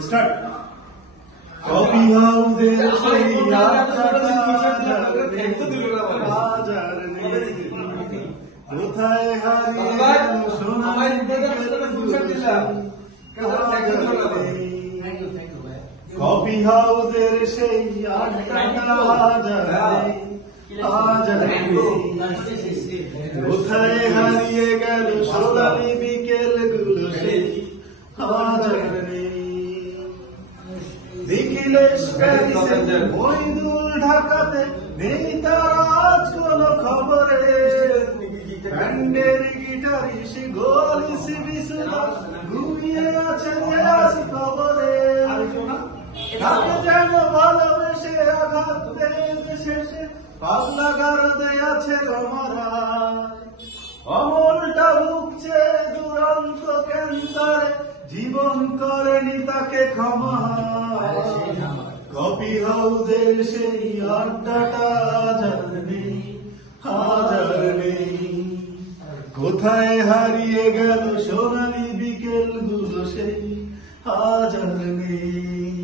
Start. Coffee হাউসের সেই বাজার নেই, কোথায় হারিয়ে সোনার কফি হাউসের সেই কোথায় হারিয়ে গেল সোনালি বিকেল গুলো সেই হাজার নেই। নিখিলেশ প্যারিসে, মইদুল ঢাকাতে, নেই তার আজ কোন খবরে। ব্যান্ডের গিটারিস্ট গোলিস বিশুলা ঘুমিয়ে আছে আজ খবরে। তাকে যেন ভালোবেসে আঘাত পেয়েছে শেষে, পাগলা গারদে আছে রমারা। অমলটা ভুগছে দুরন্ত ক্যান্সারে, জীবন করেনি তাকে ক্ষমা। কফি হাউসের সেই আড্ডাটা হাজার নেই, হাজার নেই, কোথায় হারিয়ে গেল সোনালি বিকেল গুলো সেই হাজার নেই।